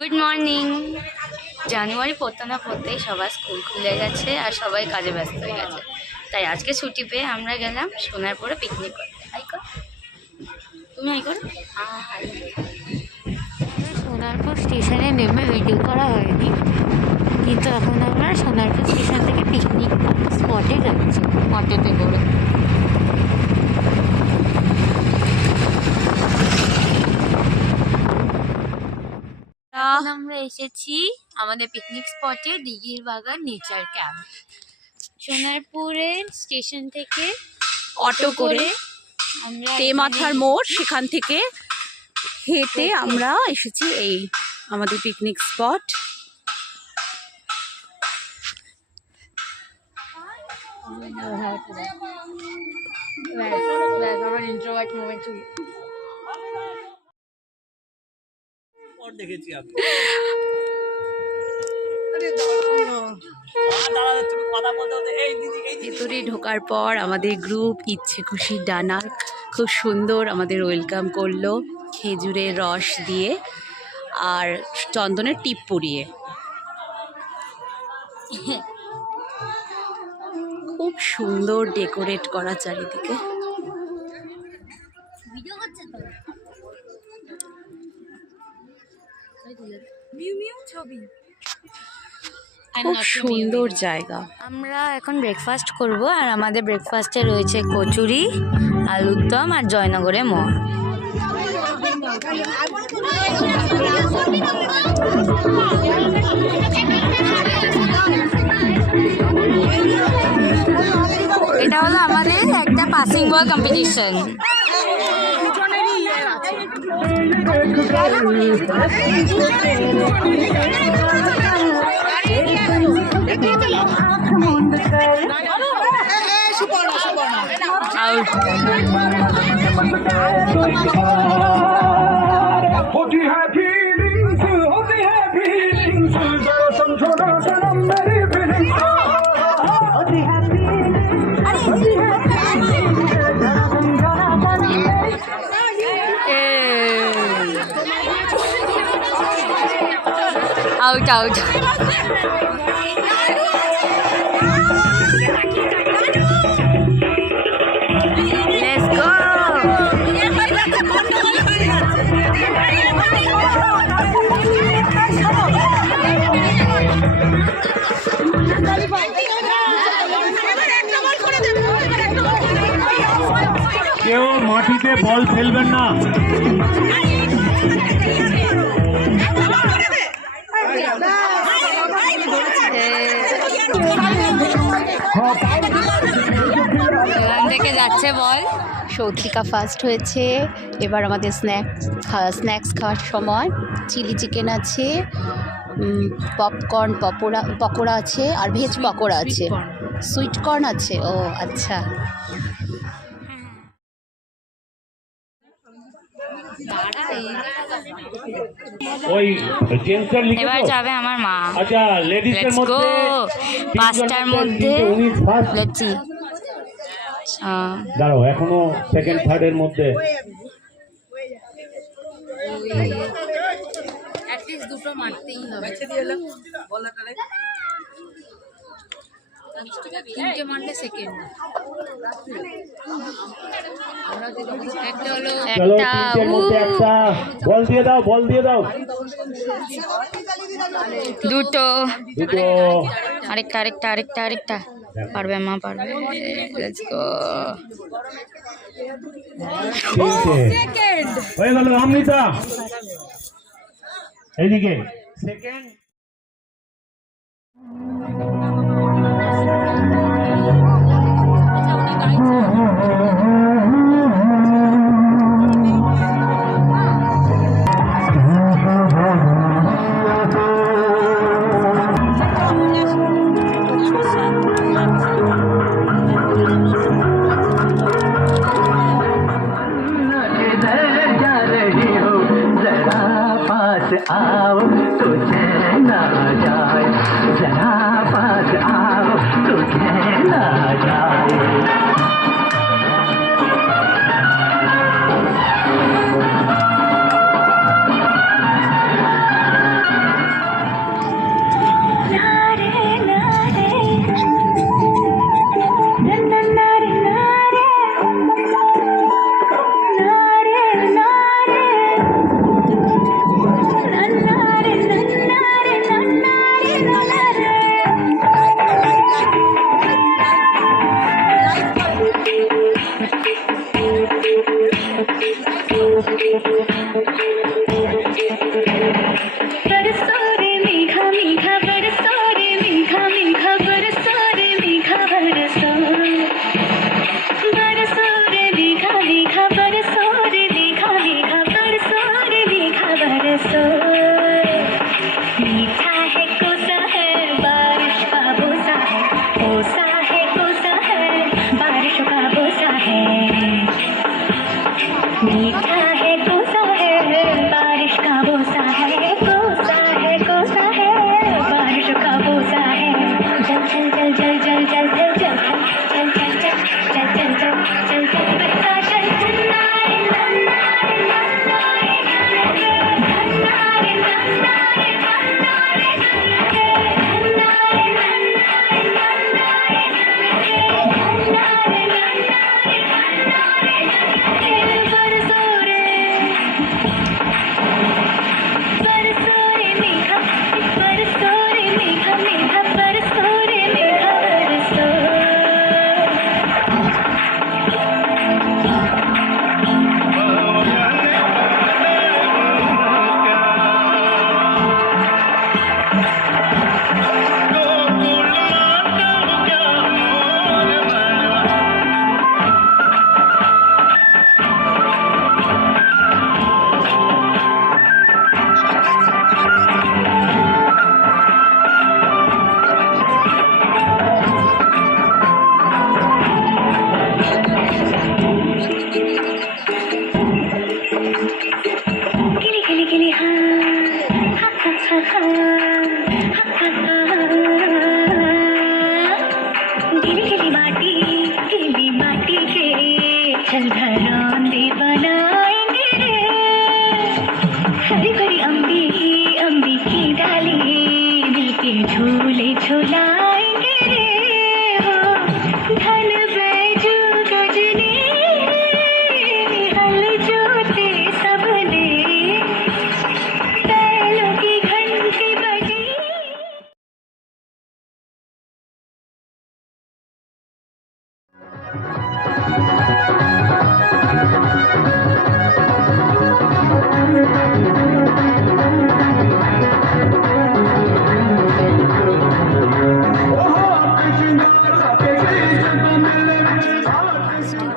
Good morning. জানুয়ারি পড়তে না পড়তেই সবার স্কুল খুলে গেছে আর সবাই কাজে ব্যস্ত হয়ে গেছে, তাই আজকে ছুটি পেয়ে আমরা গেলাম সোনারপুরে পিকনিক করতে। তুমি সোনারপুর স্টেশনে নেমে ভিডিও করা হয়নি, কিন্তু এখন আমরা সোনারপুর স্টেশন থেকে পিকনিক স্পটে যাচ্ছি অটোতে করে। আমরা এসেছি আমাদের পিকনিক স্পটে, দিঘির বাগান নেচার ক্যাম্প। সোনারপুরের স্টেশন থেকে অটো করে আমরা তেমাথার মোড়, সেখান থেকে হেঁটে আমরা এসেছি এই আমাদের পিকনিক স্পট। দেখেছি আমি। ভেতরে ঢোকার পর আমাদের গ্রুপ ইচ্ছে খুশি ডানা খুব সুন্দর আমাদের ওয়েলকাম করলো, খেজুরের রস দিয়ে আর চন্দনের টিপ পরিয়ে। খুব সুন্দর ডেকোরেট করা চারিদিকে। খুব সুন্দর জায়গা। আমরা এখন ব্রেকফাস্ট করব, আর আমাদের ব্রেকফাস্টে রয়েছে কচুরি, আলুর দম আর জয়নগরের মোয়া। এটা হলো আমাদের একটা পাসিং বল কম্পিটিশন। होती है फीलिंग्स, होती है फीलिंग्स, जरा समझो ना सनम मेरी फीलिंग्स, होती है फीलिंग्स, होती है फीलिंग्स, जरा समझो ना सनम मेरी आउट आउट। Let's go. কেউ মাটিতে বল ফেলবেন না। দেখে যাচ্ছে বল। সৌত্রিকা ফার্স্ট হয়েছে। এবার আমাদের স্ন্যাক্স খাওয়ার সময় চিলি চিকেন আছে, পপকর্ন পকোড়া আছে, আর ভেজ পকোড়া আছে, সুইট কর্ন আছে। ও আচ্ছা। এবার যাবে আমার মা। আচ্ছা, লেডিসের Let's go. মধ্যে পাঁচটার মধ্যে লেটস সি। দাঁড়াও, এখনো সেকেন্ড থার্ডের মধ্যে দুটো মারতেই হবে। তিনটে মারলে সেকেন্ড। একটা হলো চলো, তিনটের মধ্যে একটা বল দিয়ে দাও, বল দিয়ে দাও। দুটো। দুটো। আরেকটা আরেকটা আরেকটা আরেকটা। পারবে মা, পারবে। Let's go. তিনটে হয়ে গেল। অমৃতা এইদিকে সেকেন্ড। आओ तुझे ना जाए, जरा पास आओ तुझे ना जाए। मीठा है कोसा है बारिश का बोसा है कोसा है कोसा है बारिश का बोसा है मीठा है कोसा है बारिश का बोसा है कोसा है कोसा है बारिश का बोसा है चल चल चल चल चल चल चल चल चल चल चल चल चल चल चल चल बच्चा चल झूले झूलाएंगे रे हो धन बैजू गजनी हल जोते सबने बैलों की घंटी बजी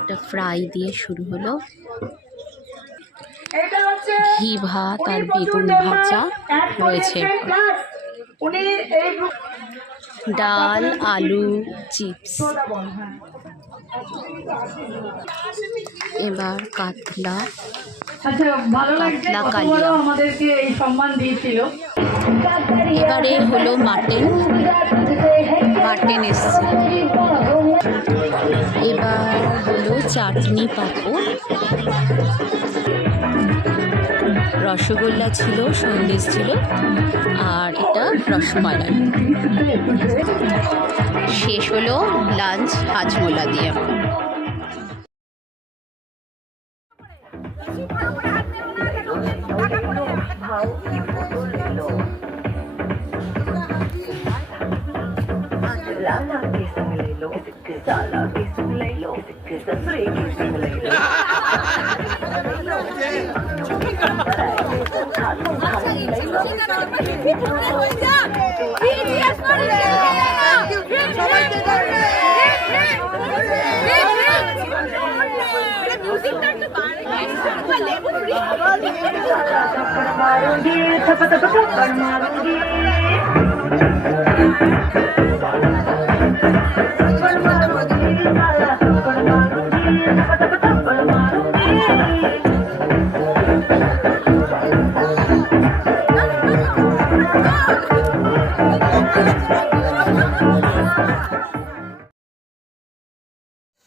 একটা ফ্রাই দিয়ে শুরু হলো, এটা হচ্ছে ঘি ভাত আর বেগুন ভাজা রয়েছে, উনি এই ডাল আলু চিপস। এবার কাতলা, আচ্ছা ভালো লাগছে, কাতলা কত কালিয়া। বড় আমাদেরকে এই সম্মান দিয়েছিল। এবারে হলো মাটন, মাটন এসছে। এবার হলো চাটনি পাঁপড়, রসগোল্লা ছিল, সন্দেশ ছিল, আর এটা রসমালাই। শেষ হলো লাঞ্চ হাজমোলা দিয়ে।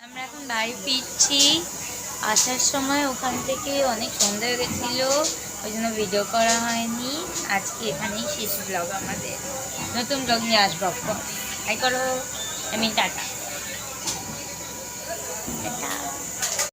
আমরা এখন বাড়ি ফিরছি। আসার সময় ওখান থেকে অনেক সন্ধ্যা হয়ে গেছিলো, ওই জন্য ভিডিও করা হয়নি। আজকে এখানেই শেষ ব্লগ আমাদের, নতুন ব্লগ নিয়ে আসবো। হাই করো, টাটা।